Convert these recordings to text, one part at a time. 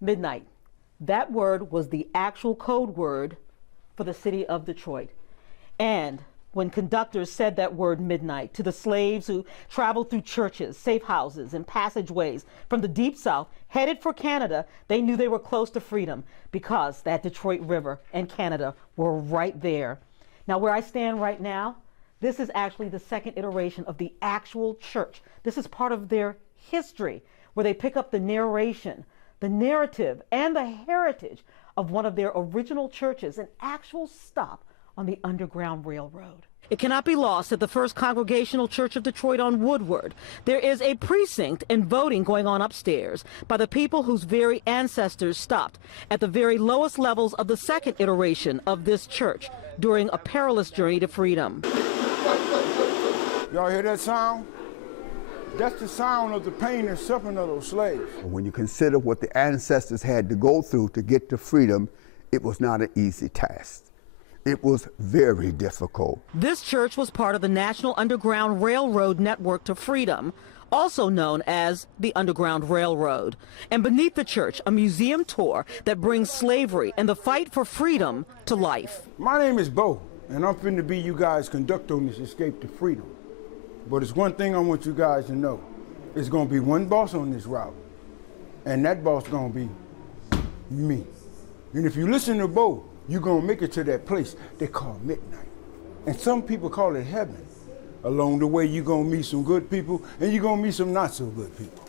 Midnight. That word was the actual code word for the city of Detroit. And when conductors said that word midnight to the slaves who traveled through churches, safe houses, and passageways from the Deep South headed for Canada, they knew they were close to freedom because that Detroit River and Canada were right there. Now, where I stand right now, this is actually the second iteration of the actual church. This is part of their history, where they pick up the narration, the narrative, and the heritage of one of their original churches, an actual stop on the Underground Railroad. It cannot be lost at the First Congregational Church of Detroit on Woodward. There is a precinct and voting going on upstairs by the people whose very ancestors stopped at the very lowest levels of the second iteration of this church during a perilous journey to freedom. Y'all hear that sound? That's the sound of the pain and suffering of those slaves. When you consider what the ancestors had to go through to get to freedom, it was not an easy task. It was very difficult. This church was part of the National Underground Railroad Network to Freedom, also known as the Underground Railroad. And beneath the church, a museum tour that brings slavery and the fight for freedom to life. My name is Bo, and I'm finna be you guys' conductor on this escape to freedom. But it's one thing I want you guys to know. It's gonna be one boss on this route, and that boss gonna be me. And if you listen to Bo, you're gonna make it to that place they call midnight. And some people call it heaven. Along the way, you're gonna meet some good people, and you're gonna meet some not so good people.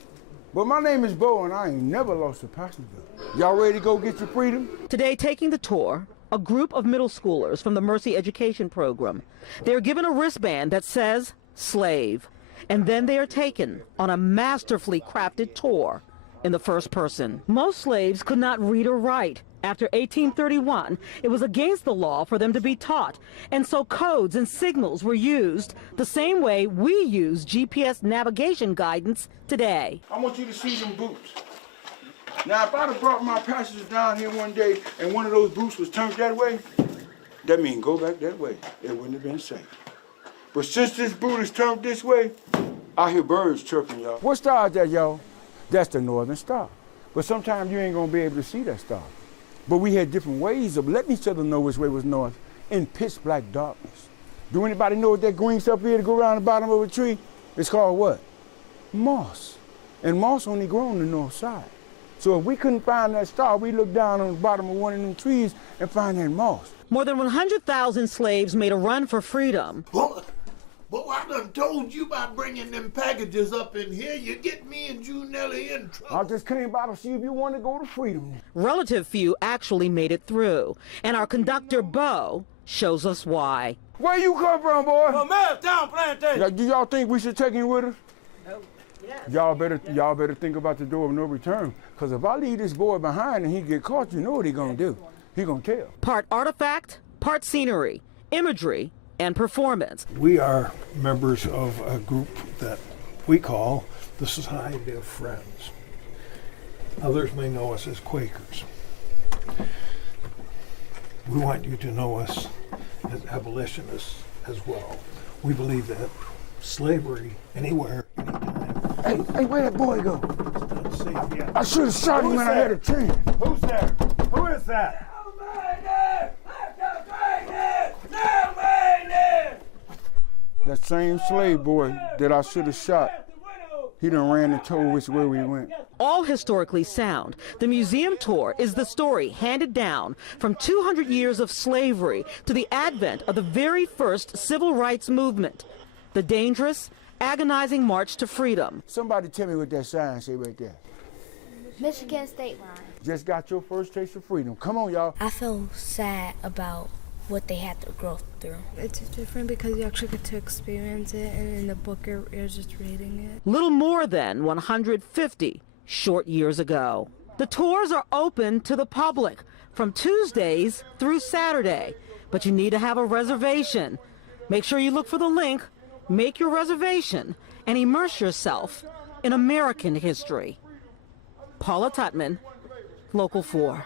But my name is Bo, and I ain't never lost a passenger. Y'all ready to go get your freedom? Today, taking the tour, a group of middle schoolers from the Mercy Education Program. They're given a wristband that says slave, and then they are taken on a masterfully crafted tour in the first person. Most slaves could not read or write. After 1831, it was against the law for them to be taught, and so codes and signals were used the same way we use GPS navigation guidance today. I want you to see some boots. Now, if I'd have brought my passengers down here one day and one of those boots was turned that way, that means go back that way. It wouldn't have been safe. But since this boot is turned this way, I hear birds chirping, y'all. What star is that, y'all? That's the Northern Star. But sometimes you ain't gonna be able to see that star. But we had different ways of letting each other know which way was north in pitch black darkness. Do anybody know what that green stuff is to go around the bottom of a tree? It's called what? Moss. And moss only grow on the north side. So if we couldn't find that star, we look down on the bottom of one of them trees and find that moss. More than 100,000 slaves made a run for freedom. But I done told you about bringing them packages up in here. You get me and Junelli in trouble. I just came by to see if you want to go to freedom. Relative few actually made it through, and our conductor, Bo, shows us why. Where you come from, boy? Well, man, down plantation. Do y'all think we should take him with us? No. Yes. Y'all better think about the door of no return. Because if I leave this boy behind and he get caught, you know what he gonna do. He gonna tell. Part artifact, part scenery, imagery, and performance. We are members of a group that we call the Society of Friends. Others may know us as Quakers. We want you to know us as abolitionists as well. We believe that slavery anywhere, anytime. Hey, where'd that boy go? It's not safe yet. I should have shot him when I had a chance. Who's there? Who is that? That same slave boy that I should have shot, he done ran and told which way we went. All historically sound, the museum tour is the story handed down from 200 years of slavery to the advent of the very first civil rights movement, the dangerous, agonizing march to freedom. Somebody tell me what that sign say right there. Michigan State Line. Just got your first taste of freedom. Come on, y'all. I feel sad about what they had to go through. It's different because you actually get to experience it, and in the book you're just reading it. Little more than 150 short years ago. The tours are open to the public from Tuesdays through Saturday, but you need to have a reservation. Make sure you look for the link, make your reservation, and immerse yourself in American history. Paula Tutman, Local 4.